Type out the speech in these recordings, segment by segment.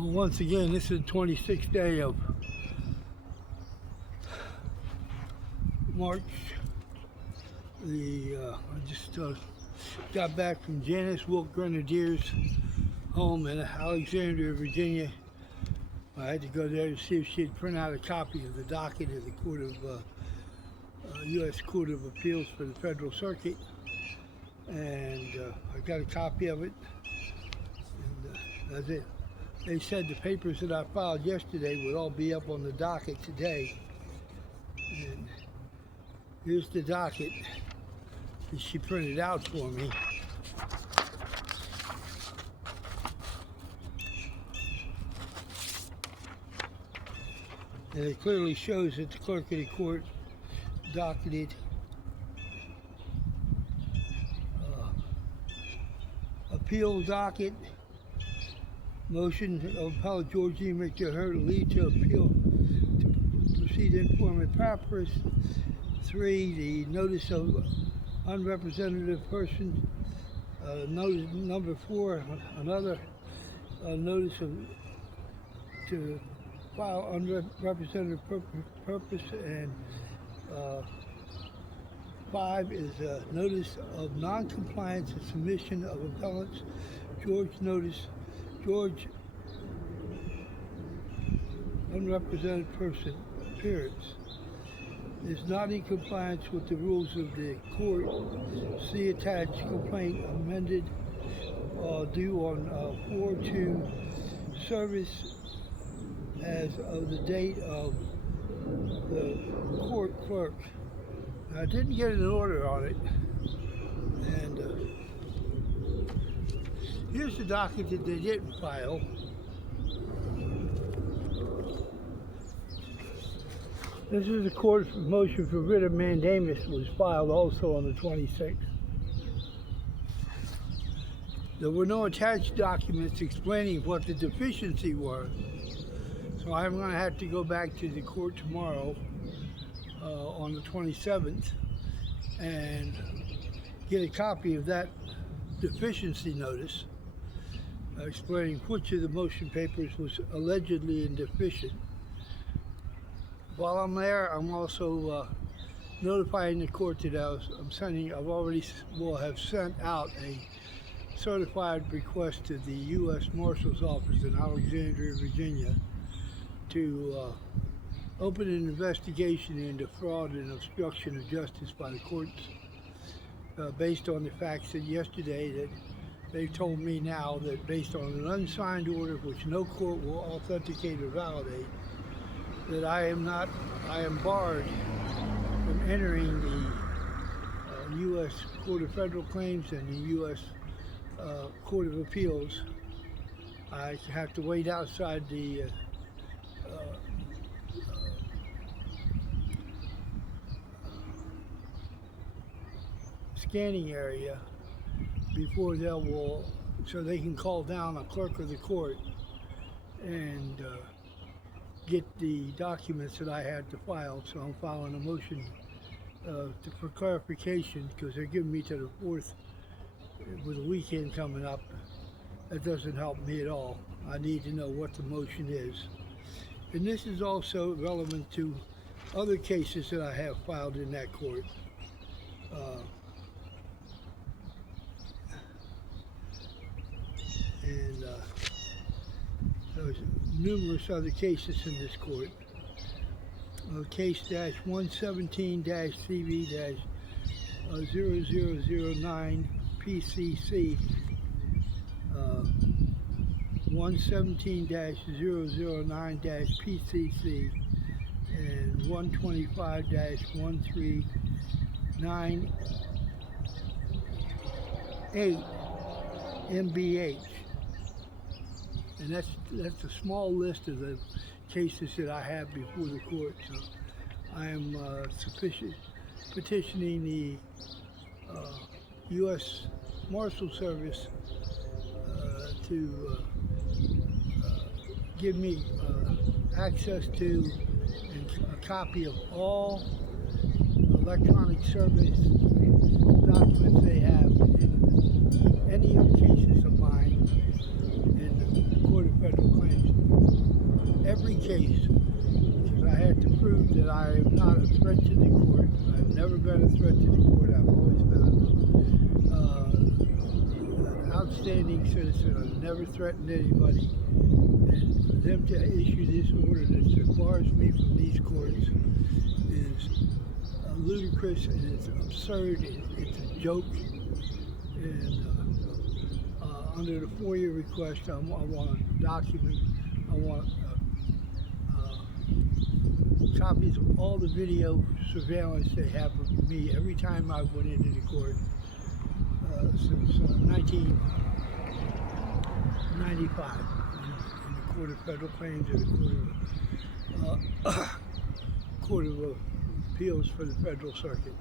Well, once again, this is the 26th day of March. I just got back from Janet Grenadier's home in Alexandria, Virginia. I had to go there to see if she'd print out a copy of the docket of the Court of U.S. Court of Appeals for the Federal Circuit, and I got a copy of it, and that's it. They said the papers that I filed yesterday would all be up on the docket today, and here's the docket that she printed out for me. And it clearly shows that the clerk of the court docketed appeal docket, motion of appellate George McDermott lead to appeal to proceed in form and purpose. 3, the notice of unrepresentative person. Notice number 4, another notice to file unrepresentative purpose, and 5 is a notice of non-compliance and submission of appellant's George unrepresented person appearance is not in compliance with the rules of the court. See attached complaint amended due on 4/2 service as of the date of the court clerk. I didn't get an order on it, and here's the docket that they didn't file. This is the court's motion for writ of mandamus, was filed also on the 26th. There were no attached documents explaining what the deficiency were, so I'm going to have to go back to the court tomorrow on the 27th and get a copy of that deficiency notice explaining which of the motion papers was allegedly deficient. While I'm there, I'm also notifying the court that have sent out a certified request to the U.S. Marshals office in Alexandria, Virginia, to open an investigation into fraud and obstruction of justice by the courts, based on the facts that yesterday that they told me now that based on an unsigned order which no court will authenticate or validate, that I am barred from entering the U.S. Court of Federal Claims and the U.S. Court of Appeals. I have to wait outside the scanning area before so they can call down a clerk of the court and get the documents that I had to file. So I'm filing a motion for clarification, because they're giving me to the 4th with the weekend coming up. That doesn't help me at all. I need to know what the motion is. And this is also relevant to other cases that I have filed in that court. There's numerous other cases in this court. Case -117-CV-0009 PCC, 117-009 PCC, and 125-139 MBH. And that's a small list of the cases that I have before the court. So I am petitioning the U.S. Marshal Service to give me access to and a copy of all electronic service documents they have in any of the cases of mine in the Court of Federal Claims. case because I had to prove that I am not a threat to the court. I've never been a threat to the court. I've always been an outstanding citizen. I've never threatened anybody. And for them to issue this order that bars me from these courts is ludicrous and it's absurd. It's a joke. And under the FOIA request, I want a document. I want copies of all the video surveillance they have of me every time I went into the court since 1995 in the Court of Federal Claims and the Court of Appeals for the Federal Circuit.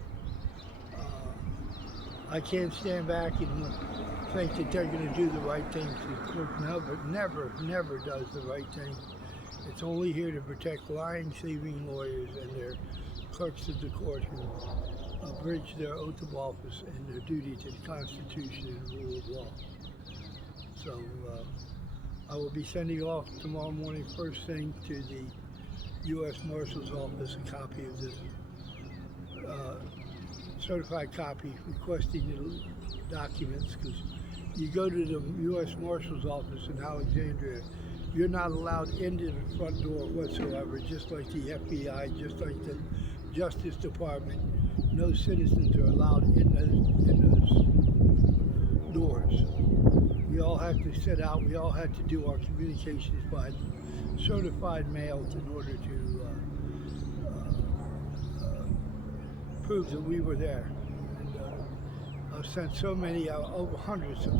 I can't stand back and think that they're going to do the right thing to the court. No, but never does the right thing. It's only here to protect lying, thieving lawyers and their clerks of the court who abridge their oath of office and their duty to the Constitution and the rule of law. So I will be sending off tomorrow morning first thing to the U.S. Marshal's office a copy of this certified copy requesting the documents, because you go to the U.S. Marshal's office in Alexandria, you're not allowed into the front door whatsoever, just like the FBI, just like the Justice Department. No citizens are allowed in those doors. We all have to sit out, we all had to do our communications by certified mail in order to prove that we were there. And I've sent so many, over hundreds of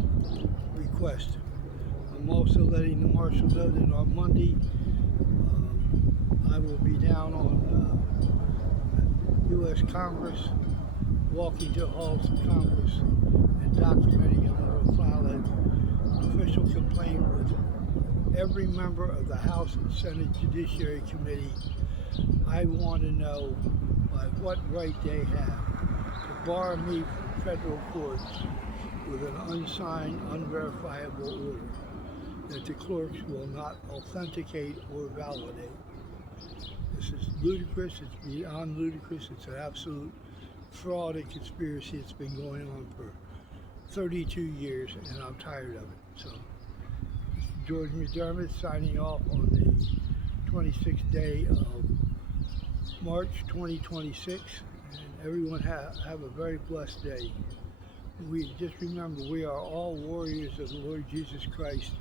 requests. I'm also letting the Marshal know that on Monday I will be down on U.S. Congress, walking to halls of Congress and documenting. I'm going to file an official complaint with every member of the House and Senate Judiciary Committee. I want to know by what right they have to bar me from federal courts with an unsigned, unverifiable order that the clerks will not authenticate or validate. This is ludicrous. It's beyond ludicrous. It's an absolute fraud and conspiracy. It's been going on for 32 years, and I'm tired of it. So, this is George McDermott signing off on the 26th day of March 2026, and everyone have a very blessed day. We just remember we are all warriors of the Lord Jesus Christ,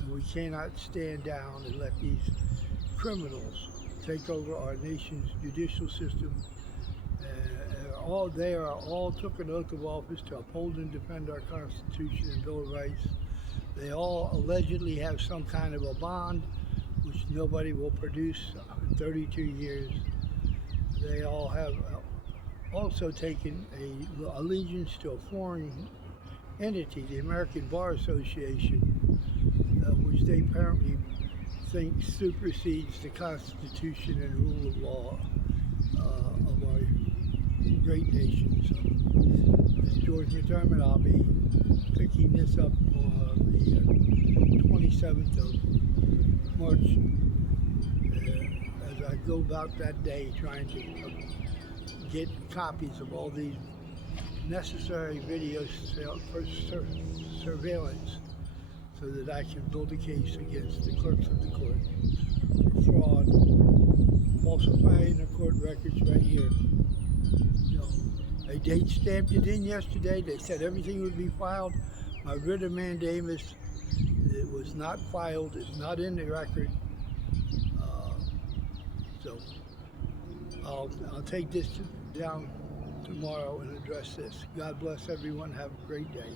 and we cannot stand down and let these criminals take over our nation's judicial system. They are all took an oath of office to uphold and defend our Constitution and Bill of Rights. They all allegedly have some kind of a bond, which nobody will produce in 32 years. They all have also taken a allegiance to a foreign entity, the American Bar Association, which they apparently think supersedes the Constitution and rule of law of our great nation. So, this is George McDermott. I'll be picking this up on the 27th of March as I go about that day trying to get copies of all these necessary videos for surveillance so that I can build a case against the clerks of the court for fraud, falsifying the court records right here. You know, they date stamped it in yesterday. They said everything would be filed. My writ of mandamus, it was not filed. It's not in the record. So I'll take this down tomorrow and address this. God bless everyone. Have a great day.